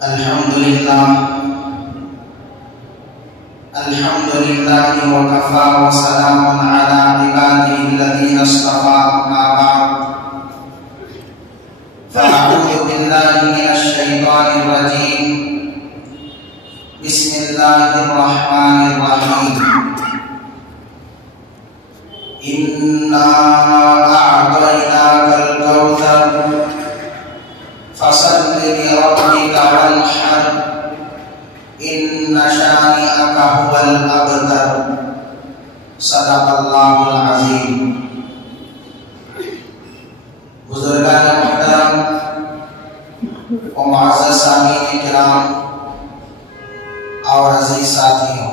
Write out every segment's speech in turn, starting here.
الحمدللہ وکفى وسلام علی عباده الذین اصطفى اما بعد فاعوذ باللہ من الشیطان الرجیم بسم اللہ الرحمن الرحیم انا اعطیناک الکوثر فصل لربك وانحر ان شانئك هو الابتر صدق اللہ العظیم۔ بزرگان محترم و معزز سامعین کرام اور عزیز ساتھیوں،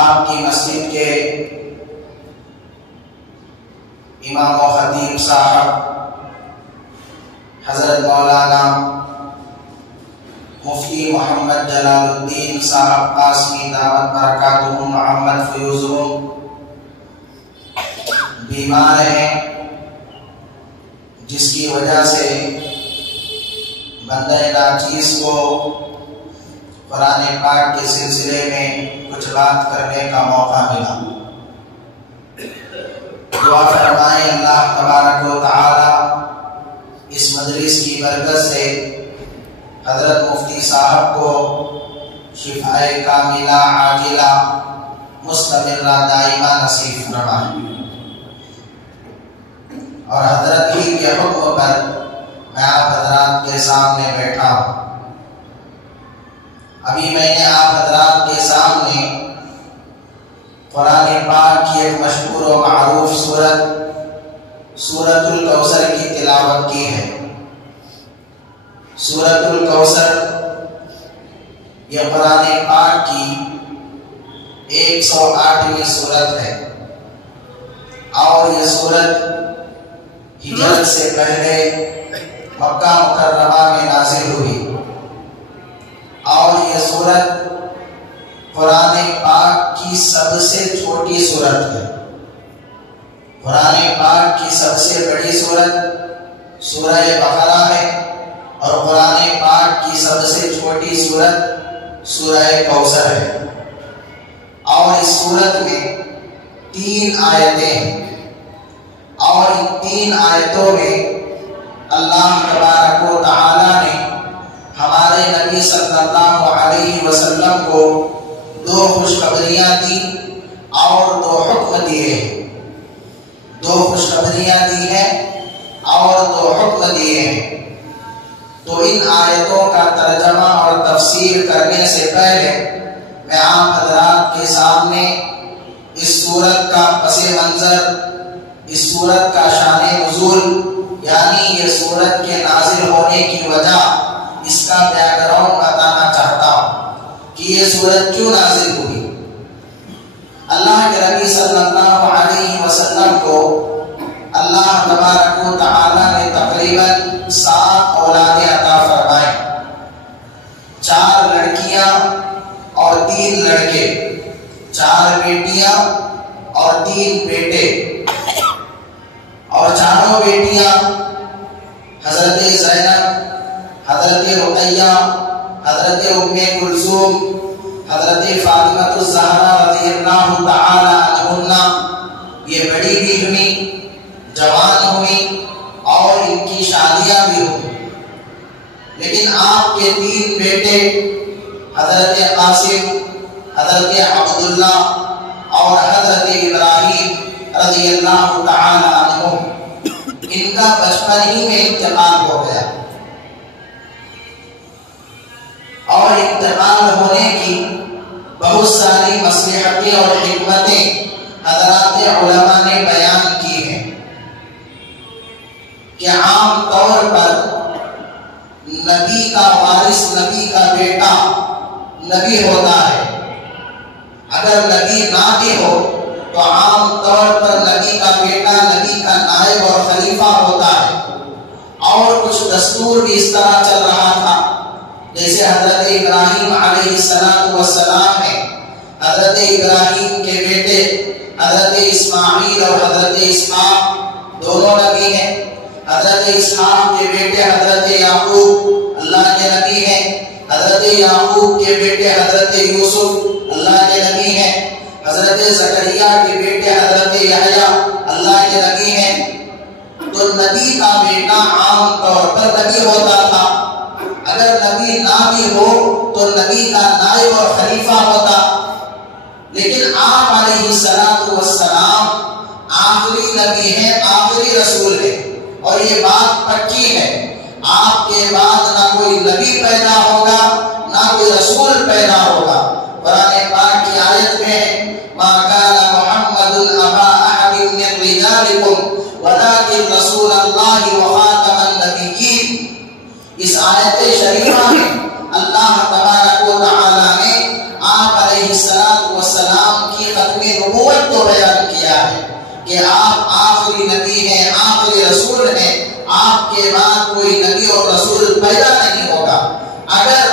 آپ کی مسجد کے امام و خطیب صاحب حضرت مولانا مفتی محمد جلال الدین صاحب قاسمی دعوت برکاتہم محمد فیوزہم بیمار ہیں، جس کی وجہ سے بندہ ناچیز کو قرآن پاک کے سلسلے میں کچھ بات کرنے کا موقع ملا۔ دعا فرمائیں اللہ تبارک و تعالی اس مجلس کی برکت سے حضرت مفتی صاحب کو شفائے کاملہ عاجلہ مستمرہ دائمہ نصیب فرمائیں، اور حضرت ہی کے حکم پر میں آپ حضرات کے سامنے بیٹھا ہوں۔ ابھی میں نے آپ حضرات کے سامنے قرآن پاک کی ایک مشہور و معروف سورۃ الکوثر کی تلاوت کی ہے۔ سورۃ الکوثر یہ قرآن پاک کی 108ویں سورت ہے، اور یہ سورت ہجرت سے پہلے مکہ مکرمہ میں نازل ہوئی، اور یہ سورت قرآن پاک کی سب سے چھوٹی سورت ہے۔ قرآن پاک کی سب سے بڑی سورت سورہ بقرہ ہے، اور قرآن پاک کی سب سے چھوٹی سورت سورہ کوثر ہے، اور اس سورت میں 3 آیتیں ہیں، اور ان 3 آیتوں میں اللہ تبارک و تعالی نے ہمارے نبی صلی اللہ علیہ وسلم کو 2 خوشخبریاں دی اور 2 حکم دیے ہیں۔ 2 خوشخبریاں دی ہیں اور 2 حکم دیے ہیں۔ تو ان آیتوں کا ترجمہ اور تفسیر کرنے سے پہلے میں آپ حضرات کے سامنے اس سورت کا پس منظر، اس سورت کا شان نزول، یعنی یہ سورت کے نازل ہونے کی وجہ، اس کا بیک گراؤنڈ بتانا چاہتا ہوں کہ یہ سورت کیوں نازل ہوئی۔ اللہ کے نبی صلی اللہ علیہ وسلم کو اللہ تبارک و تعالی نے تقریباً 7 اولادیں عطا فرمائے، 4 لڑکیاں اور 3 لڑکے، 4 بیٹیاں اور 3 بیٹے، اور چاروں بیٹیاں حضرت زینب، حضرت رقیہ، حضرت ام کلثوم، حضرت فاطمہ الزہرا رضی اللہ تعالی عنہا، یہ بڑی بھی ہوئی، جوان ہوئی، اور ان کی شادیاں بھی ہوئی۔ لیکن آپ کے 3 بیٹے حضرت قاسم، حضرت عبداللہ اور حضرت ابراہیم رضی اللہ تعالی عنہم، ان کا بچپن ہی میں انتقال ہو گیا، اور انتقال ہونے کی بہت ساری مصلحتیں اور حکمتیں حضرات علماء نے بیان کی ہیں کہ عام طور پر نبی کا وارث، نبی کا بیٹا نبی ہوتا ہے۔ اگر نبی نہ بھی ہو تو عام طور پر نبی کا بیٹا نبی کا نائب اور خلیفہ ہوتا ہے، اور کچھ دستور بھی اس طرح چل رہا تھا، جیسے حضرت ابراہیم علیہ السلام ہے، حضرت ابراہیم کے بیٹے حضرت اسماعیل اور حضرت اسحاق دونوں نبی ہیں. حضرت اسحاق کے بیٹے حضرت یعقوب اللہ کے نبی ہیں. حضرت یعقوب کے بیٹے حضرت یوسف اللہ کے نبی ہیں. حضرت زکریا کے بیٹے حضرت یحییٰ اللہ کے نبی ہیں. تو نبی کا بیٹا عام طور پر نبی ہوتا تھا. اگر نبی نہ بھی ہو تو نبی کا نائب اور خلیفہ ہوتا. لیکن آپ علیہ السلام آخری نبی ہیں, آخری رسول ہیں, اور یہ بات پکی ہے. آپ کے بعد نہ کوئی نبی پیدا ہوگا نہ کوئی رسول پیدا ہوگا. قرآن پاک کی آیت میں ما کان محمد ابا احد من رجالکم ولکن رسول اللہ وخاتم النبیین. اس آیت شریفہ میں اللہ تبارک و تعالی نے آپ علیہ السلام کی ختم نبوت کو بیان کیا ہے کہ آپ آخری نبی ہیں, آخری رسول ہیں. آپ کے بعد کوئی نبی اور رسول پیدا نہیں ہوگا. اگر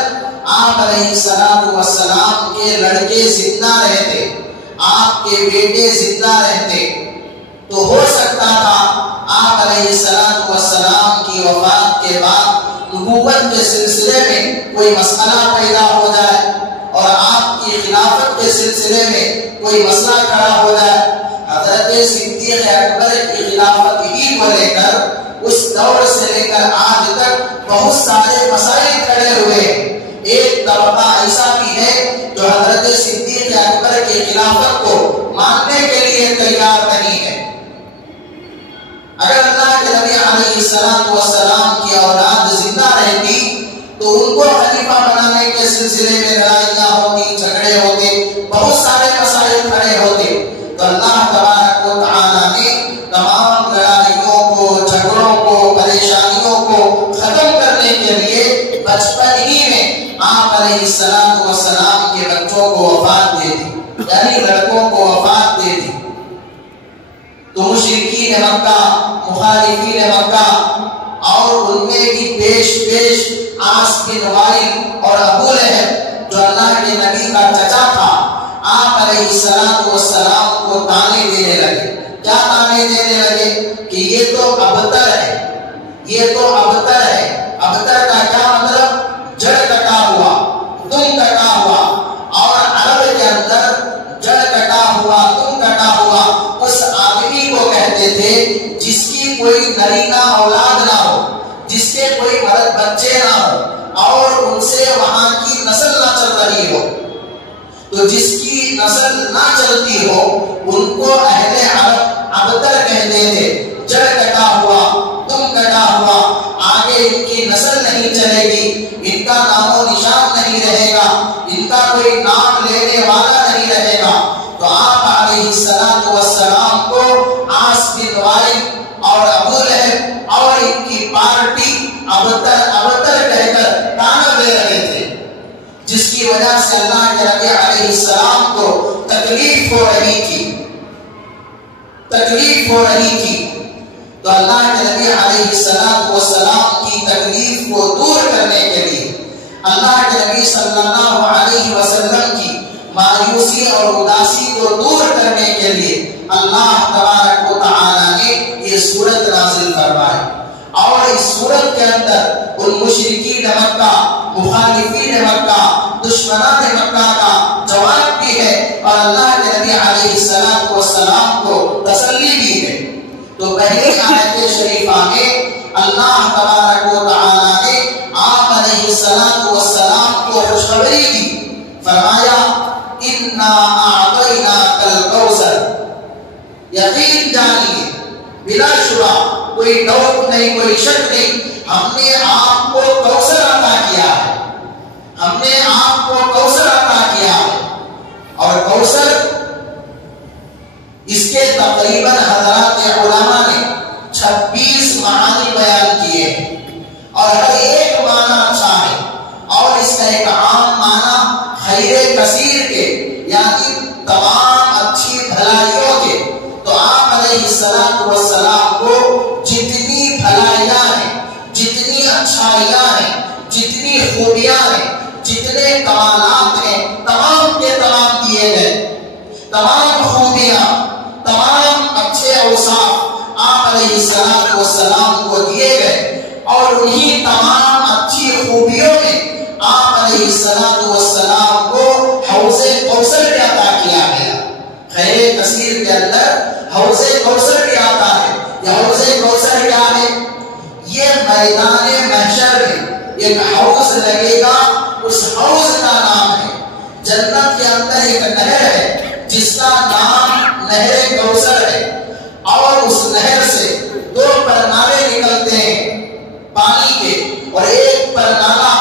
آپ علیہ السلام کے لڑکے زندہ رہتے, آپ کے بیٹے زندہ رہتے, تو ہو سکتا تھا آپ علیہ السلام کی وفات کے بعد نبوت کے سلسلے میں کوئی مسئلہ پیدا ہو جائے اور آپ کی خلافت کے سلسلے میں کوئی مسئلہ کھڑا ہو جائے. حضرت صدیق اکبر کی خلافت ہی کو لے کر اس دور سے لے کر آج تک بہت سارے مسائل کھڑے ہوئے. ایک طبقہ ایسا بھی ہے جو حضرت صدیق اکبر کی خلافت کو ماننے کے لیے تیار نہیں ہے. اگر اللہ کے نبی علیہ السلام کی اولاد زندہ رہتی تو ان کو خلیفہ بنانے کے سلسلے میں لڑائیاں ہوتی, جھگڑے ہوتے, بہت سارے مسائل کھڑے ہوتے. تو اللہ تبارک و تعالی نے تمام لڑائیوں کو, جھگڑوں کو, پریشانیوں کو ختم کرنے کے لیے بچپن ہی میں آپ علیہ السلام کے بچوں کو وفات دے دی, یعنی لڑکوں کو وفات دے دی. تو مشرکین مکہ, مخالفین مکہ اور ان میں بھی پیش عاص بن وائل اور ابو لہب جو اللہ کے نبی کا چچا تھا, آپ علیہ السلام کو تانے دینے لگے. کیا تانے دینے لگے کہ یہ تو ابتر ہے, یہ تو ابتر ہے. ابتر کا کیا مطلب؟ جڑ کٹا ہوا, تم کٹا ہوا. اور عرب کے اندر جڑ کٹا ہوا, تم کٹا ہوا اس آدمی کو کہتے تھے جس کی کوئی نرینہ اولاد نہ ہو, جس کے کوئی مرد بچے نہ ہو اور ان سے وہاں کی نسل نہ چل رہی ہو. تو جس کی نسل نہ چلتی ہو ان کو اہل عرب ابتر کہتے تھے. جڑ کٹا ہوا, تم کٹا ہوا, آگے ان کی نسل نہیں چلے گی, ان کا نام و نشان نہیں رہے گا, ان کا کوئی نام لینے والا نہیں رہے گا. تو آپ علیہ السلام کو عاص بن وائل اور ابو لہب اور ان کی پارٹی ابتر کہہ کر تانا دے رہے تھے, جس کی وجہ سے اللہ کے نبی علیہ السلام کو تکلیف ہو رہی تھی. تو اللہ کے نبی علیہ السلام کی تکلیف کو دور کرنے کے لیے, اللہ کے نبی صلی اللہ علیہ وسلم کی مایوسی اور اداسی کو دور کرنے کے لیے اللہ تبارک و تعالی نے یہ سورت نازل فرمائی. اور اس سورت کے اندر ان مشرکین مکہ, مخالفین مکہ, دشمنان مکہ کا جواب بھی ہے اور اللہ کے نبی علیہ السلام کو تسلی بھی ہے. تو پہلی آیت شریفہ میں اللہ تبارک و تعالی نے آپ علیہ السلام کو خوشخبری دی. فرمایا انا اعطیناک الکوثر, یقین جانیے بلا شبہ, کوئی ڈاؤٹ نہیں, کوئی شک نہیں, ہم نے آپ کو کوثر عطا کیا ہے, ہم نے آپ کو کوثر عطا کیا ہے. اور کوثر اس کے تقریباً حضرات علماء نے 26 معانی بیان کیے اور ہر ایک معنی اچھا ہے. اور اس کا ایک عام معنی خیر کثیر کے, یعنی تمام اچھی بھلائیوں کے. تو آپ علیہ السلام کو جتنی بھلائیاں ہیں, جتنی اچھائیاں ہیں, جتنی خوبیاں ہیں, جتنے کمالات ہیں, تمام کے تمام دیے گئے. تمام خوبیاں, علیہ السلام کو دیے گئے اور انہی تمام اچھی خوبیوں میں آپ علیہ السلام کو حوض کوثر بھی عطا کیا گیا۔ خیر کثیر کے اندر حوض کوثر بھی آتا ہے۔ یہ حوض کوثر کیا ہے؟ یہ میدان محشر میں ایک حوض لگے گا، اس حوض کا نام ہے، جنت کے اندر ایک نہر ہے جس کا نام نہر کوثر ہے، اور اس نہر سے دو پرنالے نکلتے ہیں پانی کے، اور ایک پرنالا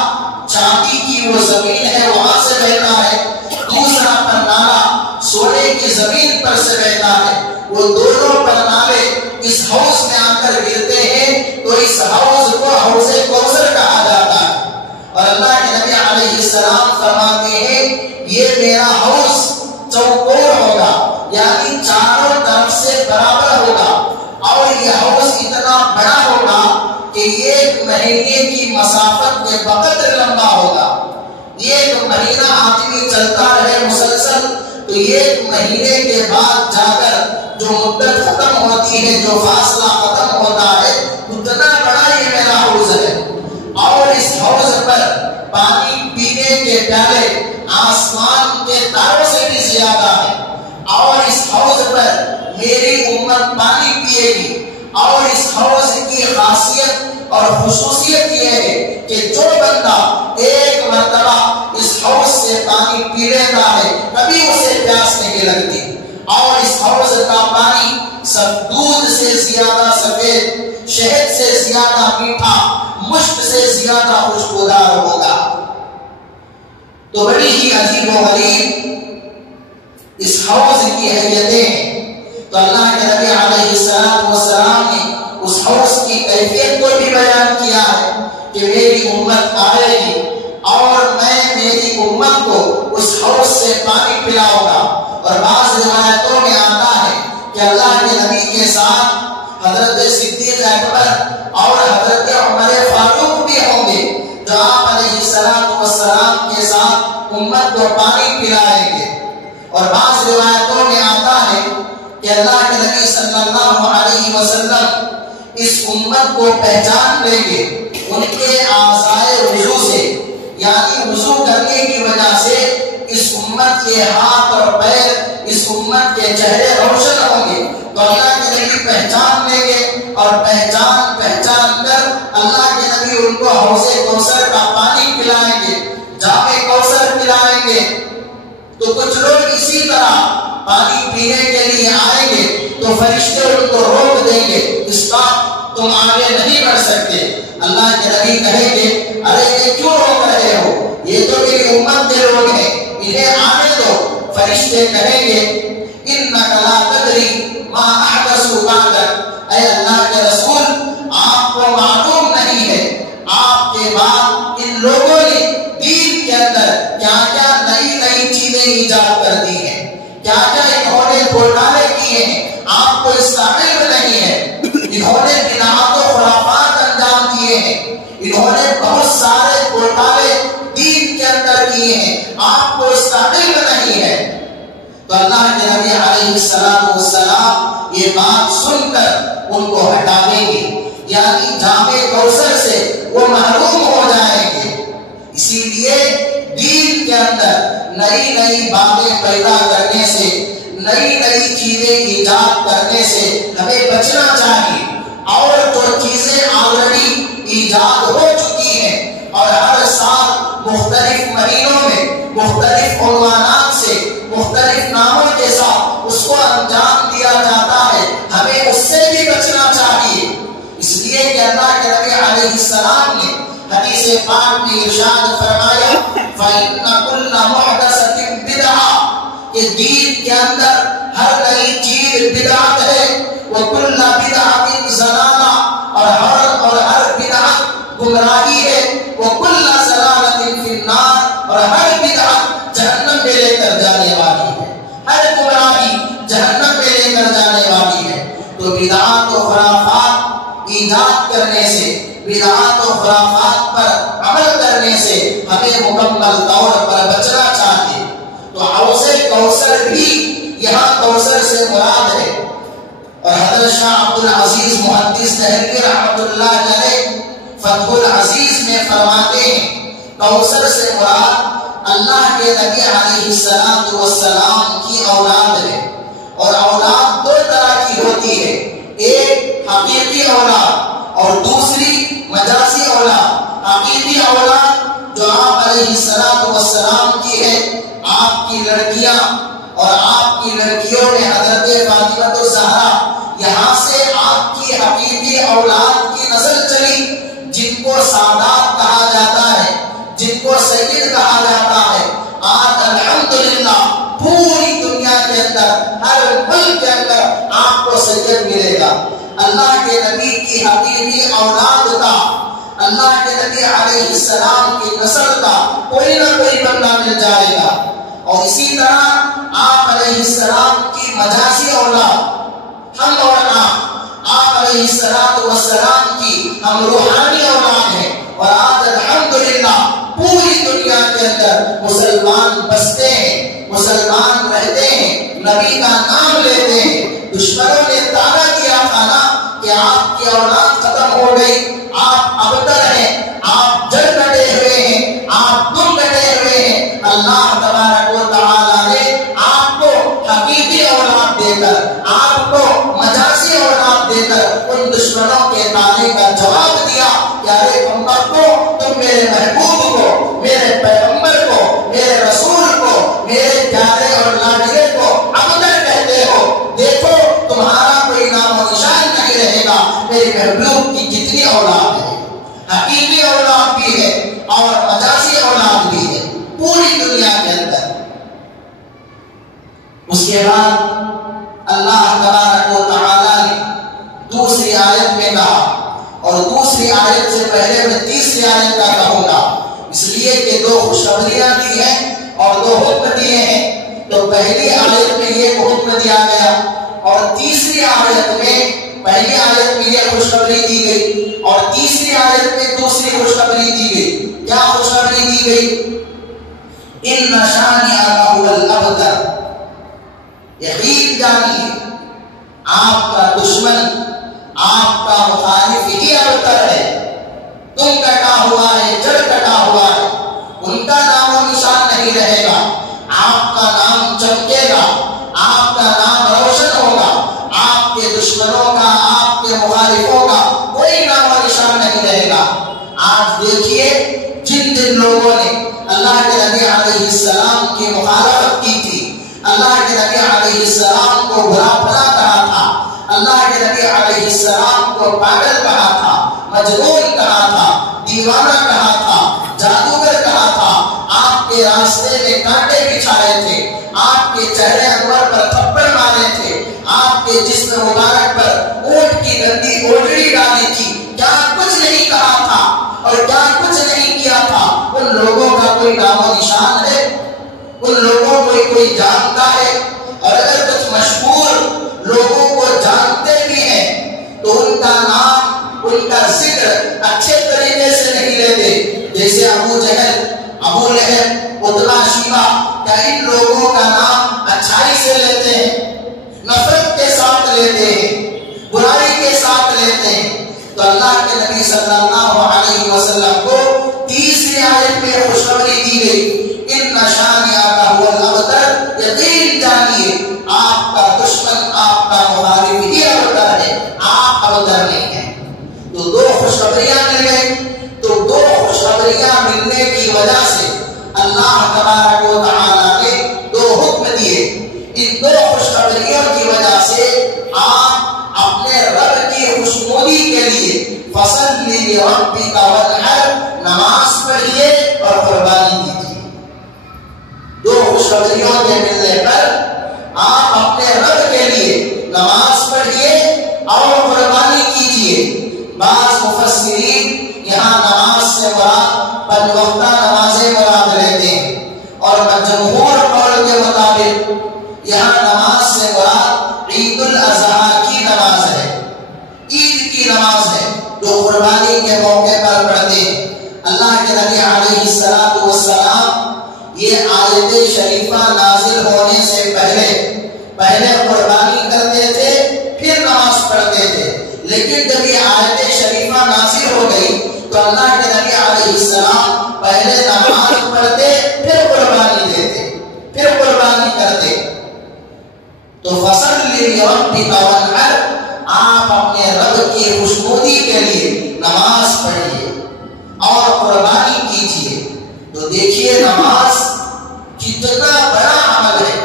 چاندی کی وہ زمین ہے وہاں سے بہتا ہے، دوسرا پرنالا سونے کی زمین پر سے بہتا ہے۔ وہ دونوں پرنالے اس حوض میں آ کر گرتے ہیں تو اس حوض کو حوض کوثر کہا جاتا ہے۔ اور اللہ کے نبی علیہ السلام فرماتے ہیں یہ میرا حوض چوکور ہوگا، یعنی چاروں طرف سے برابر ہوگا، اور یہ حوض اتنا بڑا ہوگا کہ ایک مہینے کی مسافت کے بقدر لمبا ہوگا۔ ایک مہینہ آدمی چلتا رہے مسلسل تو ایک مہینے کے بعد جا کر جو مدت ختم ہوتی ہے، جو فاصلہ ختم ہوتا ہے، اتنا بڑا یہ میرا حوض ہے۔ اور اس حوض پر پانی پینے کے پیالے آسمان کے تاروں سے بھی زیادہ ہے، اور اس حوض پر میری امت پانی پیے گی۔ اور اس حوض کی خاصیت اور خصوصیت یہ ہے کہ جو بندہ ایک مرتبہ اس حوض سے پانی پی لیتا ہے کبھی اسے پیاس نہیں لگتی، اور اس حوض کا پانی سب دودھ سے زیادہ سفید، شہد سے زیادہ میٹھا، مشک سے زیادہ خوشبودار ہوگا۔ تو بڑی ہی عجیب و غریب اس حوض کی اہمیتیں ہیں۔ تو اللہ کے نبی علیہ السلام نے اس حوض کی کیفیت کو بھی بیان کیا ہے کہ میری امت آئے گی اور میں میری امت کو اس حوض سے پانی پلاؤں گا۔ اور بعض روایتوں میں آتا ہے کہ اللہ کے نبی کے ساتھ حضرت صدیق اکبر اور حضرت عمر فاروق بھی ہوں گے، جو آپ علیہ السلام کے ساتھ امت کو پانی پلائیں گے۔ اور بعض روایتوں میں آتا ہے کہ اللہ کے نبی صلی اللہ علیہ وسلم اس امت کو پہچان لیں گے ان کے اعضائے وضو سے، یعنی وضو کرنے کی وجہ سے اس امت کے ہاتھ اور پیر، اس امت کے چہرے روشن ہوں گے۔ تو اللہ کے نبی پہچان لیں گے، اور پہچان کر اللہ کے نبی ان کو حوض کوثر کا پانی پلائیں گے، جام کوثر پلائیں گے۔ تو کچھ لوگ اسی طرح پانی پینے کے لیے آئیں گے تو فرشتے ان کو روک دیں گے، اس کا تم آگے نہیں بڑھ سکتے۔ اللہ کے نبی کہیں گے ارے یہ کیوں روک رہے ہو، یہ تو میری امت کے لوگ ہیں، انہیں آنے دو۔ فرشتے کہیں گے انک لا تدری ما احدثوا بعدک، اے اللہ کے رسول آپ کو معلوم نہیں ہے آپ کے بعد ان لوگوں نے دین کے اندر کیا کیا نئی چیزیں ایجاد کر دی ہیں، کیا کیا انہوں نے گھوٹالے کیے ہیں، آپ کو اس کا علم نہیں ہے۔ انہوں نے بدعات و خرافات انجام دیے ہیں، انہوں نے بہت سارے گھوٹالے دین کے اندر کیے ہیں، آپ کو اس کا علم نہیں ہے۔ تو اللہ کے نبی علیہ السلام یہ بات سن کر ان کو ہٹا دیں گے، یعنی جام کوثر سے وہ محروم ہو جائیں گے۔ اسی لیے دین کے اندر نئی باتیں پیدا کرنے سے، نئی چیزیں ایجاد کرنے سے ہمیں بچنا چاہیے، اور جو چیزیں آلریڈی ایجاد ہو چکی ہیں اور ہر سال مختلف مہینوں میں مختلف عنوانات سے، مختلف ناموں کے ساتھ اس کو انجام دیا جاتا ہے، ہمیں اس سے بھی بچنا چاہیے۔ اس لیے کہ اللہ کے نبی علیہ السلام نے حدیث پاک میں ارشاد فرمایا فَإِنَّ كُلَّ مُحْدَثَةٍ بِدْعَةٍ، کہ دین کے اندر ہر نئی چیز بدعت ہے، وَكُلَّ بِدْعَةٍ ضَلَالَةٍ، اور ہر بدعت گمراہی ہے، وَكُلَّ ضَلَالَةٍ فِي النَّارِ، اور ہر بدعت جہنم میں لے کر جانے والی ہے، ہر گمراہی جہنم میں لے کر جانے والی ہے۔ تو بدعات و خرافات ایجاد کرنے سے، بدعات و خرافات پر عمل کرنے سے ہمیں مکمل طور پر بچنا چاہیے۔ تو حوض کوثر بھی یہاں کوثر سے مراد ہے، اور حضرت حضرت شاہ عبد العزیز محدث دہلوی رحمۃ اللہ علیہ فتح العزیز میں فرماتے ہیں کوثر سے مراد اللہ کے نبی علیہ السلام کی اولاد ہے، اور اولاد دو طرح کی ہوتی ہے، ایک حقیقی اولاد اور دوسری مجازی اولاد۔ حقیقی اولاد جو آپ علیہ السلام کی ہے، آپ کی لڑکیاں اور آپ کی لڑکیوں میں حضرت فاطمہ الزہرا، یہاں سے آپ کی حقیقی اولاد کی نسل چلی، جن کو سادات کہا جاتا ہے، جن کو سید کہا جاتا ہے۔ آج الحمدللہ پوری دنیا کے اندر، ہر ملک کے اندر آپ کو سید ملے گا۔ اللہ کے نبی کی حقیقی اولاد کا، اللہ کے نبی علیہ السلام کی نسل کا کوئی نہ کوئی بندہ مل جائے گا۔ اور اسی طرح آپ علیہ السلام کی مجازی اولاد، ہم اور آپ علیہ السلام کی ہم روحانی اولاد ہیں، اور آج الحمدللہ پوری دنیا کے اندر مسلمان بستے ہیں، مسلمان رہتے ہیں، نبی کا نام لیتے ہیں۔ دشمنوں نے دعویٰ کیا تھا نا کہ آپ کی اولاد ختم ہو گئی، آپ ابتر ہیں، آپ جڑ کٹے ہوئے ہیں، آپ دم کٹے ہوئے ہیں۔ اللہ تبارک و تعالیٰ نے آپ کو حقیقی اولاد دے کر، آپ کو مجازی اولاد دے کر ان دشمنوں کے طعنے کا جواب دیا کہ ارے پیغمبر کو، تم میرے محبوب کو، میرے پیغمبر کو، میرے رسول کو، میرے پیارے اور لاڈلے کو ابتر کہتے ہو، دیکھو تمہارا کوئی نام و نشان نہیں رہے گا۔ میرے محبوب کی جتنی اولاد ہے، حقیقی اولاد بھی ہے اور مجازی اولاد بھی ہے پوری دنیا کے اندر۔ اس کے بعد اللہ تبارک و تعالیٰ نے دوسری آیت میں کہا، اور دوسری آیت سے پہلے میں تیسری آیت کا کہوں گا، اس لیے کہ دو خوشخبریاں دی ہیں اور دو حکم دیے ہیں۔ تو پہلی آیت میں یہ حکم دیا گیا، اور تیسری آیت میں، پہلی آیت میں یہ خوشخبری دی گئی اور تیسری آیت میں دوسری خوشخبری دی گئی۔ کیا خوشخبری دی گئی؟ ان شانئک هو الابتر، یقین جانیے آپ کا دشمن، آپ کا مخالف ہی ابتر ہے، تم کٹا ہوا ہے، جڑ کٹا ہوا ہے، ان کا نام و نشان نہیں رہے گا، آپ کا نام چمکے گا، آپ کا نام روشن ہوگا، آپ کے دشمنوں کا، آپ کے مخالفوں کا کوئی نام و نشان نہیں رہے گا۔ آج دیکھیے جن جن لوگوں نے اللہ کے نبی علیہ السلام کی مخالفت کی تھی، اللہ کے نبی علیہ السلام کو برا بھلا کہا تھا، اللہ کے نبی علیہ السلام کو پاگل کہا تھا، مجنون کہا تھا، دیوانہ کہا تھا، جادوگر کہا تھا، آپ کے راستے میں کانٹے بچھائے تھے، آپ کے چہرے انور پر تھپڑ مارے تھے، آپ کے جسم مبارک پر اونٹ کی گندی اوڑھڑی ڈالی تھی، کیا کچھ نہیں کہا تھا اور کیا کچھ نہیں کیا تھا؟ ان لوگوں کا کوئی نام و نشان ہے؟ ان لوگوں کو کوئی جانتا ہے؟ اور اگر کچھ مشہور لوگوں کو جانتے بھی ہیں تو ان کا نام، ان کا ذکر اچھے طریقے سے نہیں لیتے، جیسے ابو جہل، ابو لہب، عتبہ شیبہ، کیا ان لوگوں کا نام اچھائی سے لیتے ہیں؟ نفرت کے ساتھ لیتے ہیں، برائی کے ساتھ لیتے ہیں۔ تو اللہ کے نبی صلی اللہ علیہ وسلم کو تیسری آیت میں خوشخبری دی گئی، ان شانئک هو الابتر، یقین جانیے آپ کا دشمن، آپ کا مخالف ہی ابتر ہے، آپ ابتر نہیں ہیں۔ تو دو خوشخبریاں مل گئی، تو دو خوشخبریاں ملنے کی وجہ سے اللہ تبارک و تعالیٰ نے دو حکم دیے۔ ان دو خوشخبریوں کی وجہ سے آپ اپنے رب کی خوشنودی کے لیے فصلی لربک وانحر، نماز پڑھیے اور قربانی دیجیے۔ دو خوشخبریوں کے ملنے پر آپ اپنے رب کے لیے نماز پڑھیے اور قربانی کیجیے۔ بعض مفسرین یہاں نماز سے مراد پنج وقتہ نمازیں مراد لیتے ہیں، اور جمہور قول کے مطابق یہاں نماز سے مراد عید الاضحیٰ کی نماز ہے، عید کی نماز ہے جو قربانی کے موقع پر پڑھتے ہیں۔ اللہ کے نبی علیہ السلام یہ آیت شریفہ نازل ہونے سے پہلے قربانی کرتے تھے، پھر نماز پڑھا لیکن جب یہ آیت شریفہ نازل ہو گئی تو اللہ کے نبی علیہ السلام پہلے نماز پڑھتے پھر قربانی دیتے پھر قربانی کرتے. تو فصلی لربک وانحر، آپ اپنے رب کی خوشنودی کے لیے نماز پڑھیے اور قربانی کیجیے. تو دیکھیے نماز کتنا بڑا عمل ہے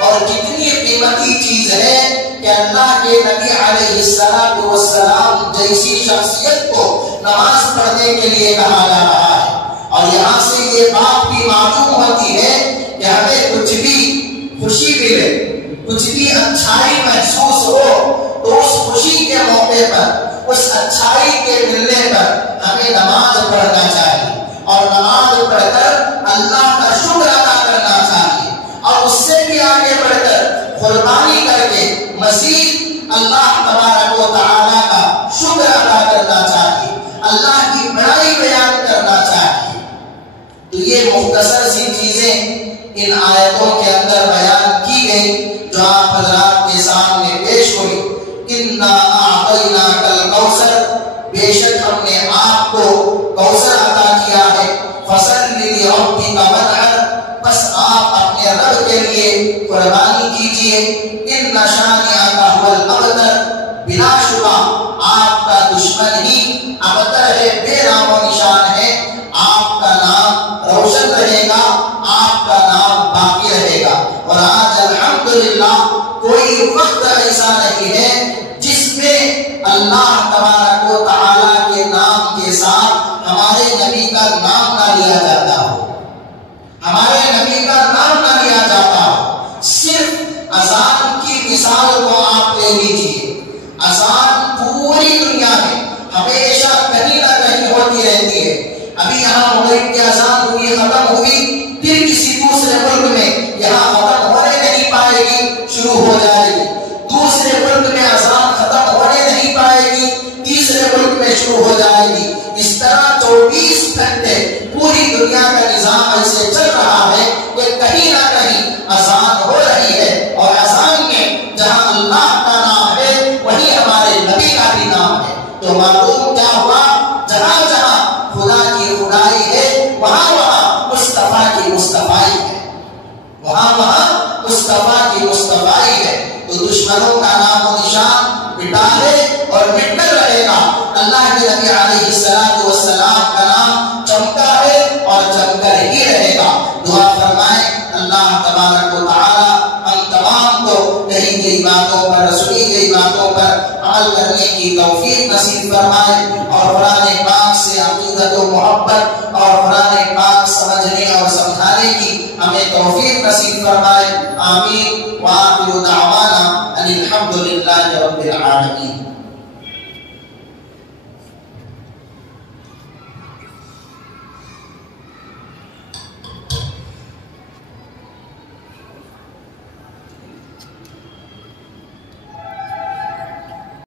اور کتنی قیمتی چیز ہے کہ اللہ کے نبی علیہ السلام جیسی شخصیت کو نماز پڑھنے کے لیے کہا جا رہا ہے. اور یہاں سے یہ بات بھی معلوم ہوتی ہے کہ ہمیں کچھ بھی خوشی ملے، کچھ بھی اچھائی محسوس ہو تو اس خوشی کے موقع پر، اس اچھائی کے ملنے پر ہمیں نماز پڑھنا چاہیے اور نماز پڑھ کر اللہ کا شکر ادا کرنا چاہیے اور اس سے بھی آگے بڑھ کر قربانی کر کے مزید اللہ تبارک و تعالیٰ کا شکر ادا کرنا چاہیے، اللہ کی بڑائی بیان کرنا چاہیے. تو یہ مختصر سی چیزیں ان آیتوں کے اندر بیان کی گئی جو آپ حضرات کے سامنے پیش ہوئی. اِنَّا أَعْطَيْنَاكَ الْكَوْثَرَ، بے شک ہم نے آپ کو کوثر عطا کیا ہے. فَصَلِّ لِرَبِّكَ وَانْحَرْ، بس آپ اپنے رب کے لیے قربانی کیجیے. إِنَّ شَانِئَكَ هُوَ الْأَبْتَرُ، بلا شبہ آپ کا دشمن ہی ابتر ہے، بے نام و نشان ہے. آپ کا نام روشن رہے گا، آپ کا نام باقی رہے گا. اور آج الحمدللہ کوئی وقت ایسا نہیں ہے جس میں اللہ تبارک و تعالیٰ کے نام کے ساتھ ہمارے نبی کا نام نہ لیا جاتا ہو، ہمارے نبی کا نام نہ لیا جاتا ہو. صرف اذان کی مثال کو آپ لے لیجیے. اذان پوری دنیا میں ہمیشہ کہیں نہ کہیں ہوتی رہتی ہے. ابھی یہاں مغرب کی اذان ہوئی، ختم ہوئی، پھر کسی دوسرے ملک میں یہاں ختم ہونے نہیں پائے گی، شروع ہو جائے گی. دوسرے ملک میں اذان ختم ہونے نہیں پائے گی، تیسرے ملک میں شروع ہو جائے گی. اس طرح 24 گھنٹے پوری دنیا کا نظام ایسے چل رہا ہے کہ کہیں نہ کہیں اذان ہو رہی ہے. اور اذان میں جہاں اللہ کا نام ہے وہیں ہمارے نبی کا بھی نام ہے. تو معلوم کیا ہوا، جہاں جہاں خدا کی خدائی ہے وہاں وہاں مصطفیٰ کی مصطفائی ہے، وہاں وہاں مصطفیٰ کی مصطفائی ہے. تو دشمنوں کا نام و نشان مٹا ہے اور مٹ کر رہے گا. اللہ کے نبی علیہ السلام کا نام چمکا ہے اور چم کر ہی رہے گا. دعا فرمائیں اللہ تبارک و تعالی ہم تمام کو کہی گئی باتوں پر، سنی گئی باتوں پر عمل کرنے کی توفیق نصیب فرمائے اور قرآن پاک سے عقیدت و محبت اور قرآن پاک سمجھنے اور سمجھانے کی ہمیں توفیق نصیب فرمائے. آمین. وآخر دعوانا ان الحمد للہ رب العالمین.